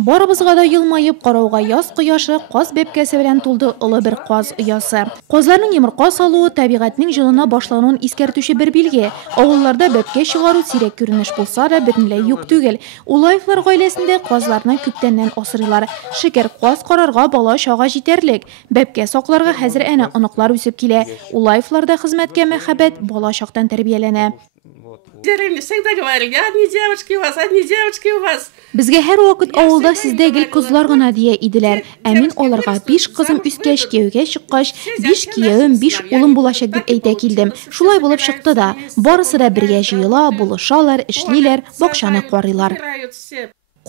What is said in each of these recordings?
Барыбызга да елмайып карауга яз кояшы каз бәпкәсе белән тулды олы бер каз оясы. Казларның йомырка салуы табигатьнең җылына башлануын искәртүче бер билге. Авылларда бәпкә чыгару сирәк күренеш булса да бөтенләй юк түгел. Улаевлар гаиләсендә казларны күптәннән асрыйлар. Шикәр каз карарга бала чага җитәрлек. Бәпкә сакларга хәзер әнә оныклар үсеп килә. Улаевларда хезмәткә мәхәббәт бала чактан тәрбияләнә. Всегда говорили, одни девочки у вас, одни девочки у вас. Безгә һәр вакыт авылда сездә гел кызлар гына дия иделәр. Ә мин аларга 5 кызым үскәч кияүгә чыккач, 5 кияүем, 5 улым булачак дип әйтә килдем. Шулай булып чыкты да. Барысы да бергә җыела, булышалар, эшлиләр, бакчаны карыйлар.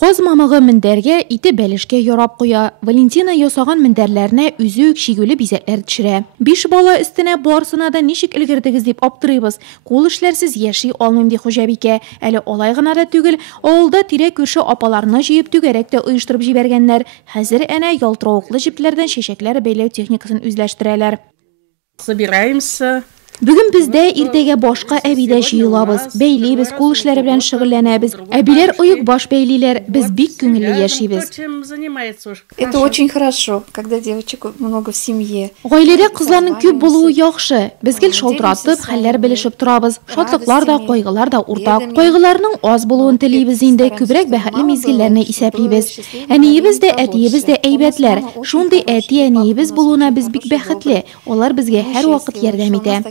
Каз мамыгы мендәргә ите бәлешкә ярап куя. Валентина ясаган мендәрләренә үзүк шигүле бизәкләр төшерә. 5 бала өстенә барсына да ничек өлгердегез дип аптырыйбыз. Кул эшләрсез яши алмыйм ди хуҗабикә. Әле алай гына да түгел, авылда тирә күрше апаларны җыеп түгәрәк тә оештырып җибәргәннәр. Хәзер әнә ялтыравыклы җепләрдән чәчәкләр бәйләү техникасын үзләштерәләр. Собираемся. Бүген бездә иртәгә башка әбидә җыелабыз, бәйлибез, кул эшләре белән шөгыльләнәбез. Әбиләр оек баш бәйлиләр, без бик күңелле яшибез. Это очень хорошо, когда девочек много в семье. Гаиләдә кызларның күп булуы яхшы. Без гел шалтыратып, хәлләр белешеп торабыз. Шатлыклар да, кайгылар да уртак. Кайгыларның аз булуын телибез инде, күбрәк бәхетле мизгелләрне исәплибез. Әниебез дә, әтиебез дә әйбәтләр. Шундый әти, әниебез булуына без бик бәхетле. Алар безгә һәр вакыт ярдәм итә.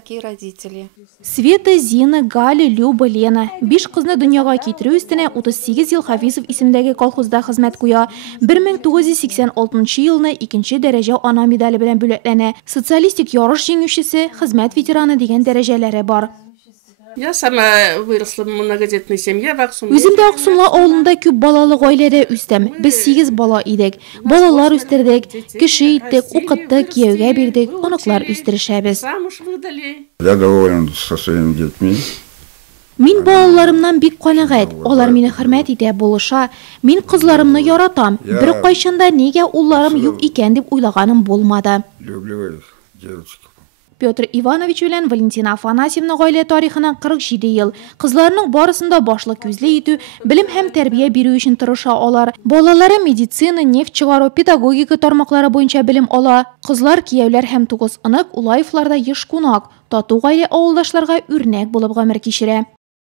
Света, Зина, Галя, Люба, Лена. 5 кызны дөньяга китерү өстенә 38 ел Хафизов исемендәге колхозда хезмәт куя. 1986 елны 2нче дәрәҗә ана медале белән бүләкләнә. Социалистик ярыш җиңүчесе, хезмәт ветераны дигән дәрәҗәләре бар. Я сама выросла в многодетной семье в Аксумле. Үзем дә Аксумла авылында күп балалы гаиләдә үстем. Без 8 бала идек. Балалар үстердек, кеше иттек, укыттык, кияүгә бирдек, оныклар үстерешәбез. Я доволен со своими детьми. Мин балаларымнан бик канәгать. Алар мине хөрмәт итә, булыша. Мин кызларымны яратам. Бер кайчанда нигә улларым юк икән дип уйлаганым булмады. Люблю их, девочек. Петр Иванович белән Валентина Афанасьевна гаилә тарихына 47 ел. Кызларның барысында башлы күзле итү, белем һәм тәрбия бирү өчен тырыша алар. Балалары медицина, нефть чыгару, педагогика тармаклары буенча белем ала. Кызлар, кияүләр һәм 9 ынык Улаевларда еш кунак. Тату гаилә авылдашларга үрнәк булып гомер кичерә.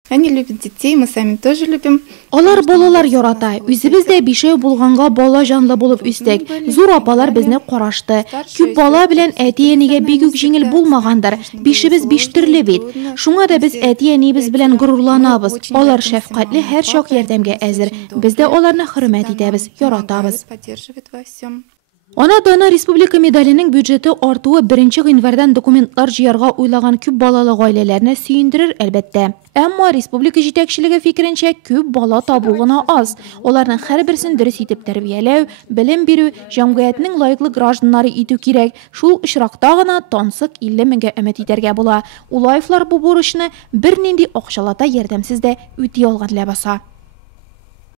Они любят детей, мы сами тоже любим. Алар балалар ярата. Үзебез дә 5 булганга бала җанлы булып үстек. Зур апалар безне карашты. Күп бала белән әти-әнигә бик үк җиңел булмагандыр. 5ебез 5 төрле бит. Шуңа да без әти-әнибез белән горурланабыз. Алар шәфкатьле, һәр чак ярдәмгә әзер. Без дә аларны хөрмәт итәбез, яратабыз. Ана Дана Республика медаленең бюджеты артуы 1 гыйнвардан документлар җыярга уйлаган күп балалы гаиләләрне сөендерер әлбәттә. Әмма республика җитәкчелеге фикеренчә күп бала табу гына аз. Аларның һәрберсен дөрес итеп тәрбияләү, белем бирү, җәмгыятьнең лаеклы гражданнары итү кирәк. Шул очракта гына тансык 50 меңгә өмет итәргә була. Улаевлар бу бурычны бернинди акчалата ярдәмсез дә үти алган ләбаса.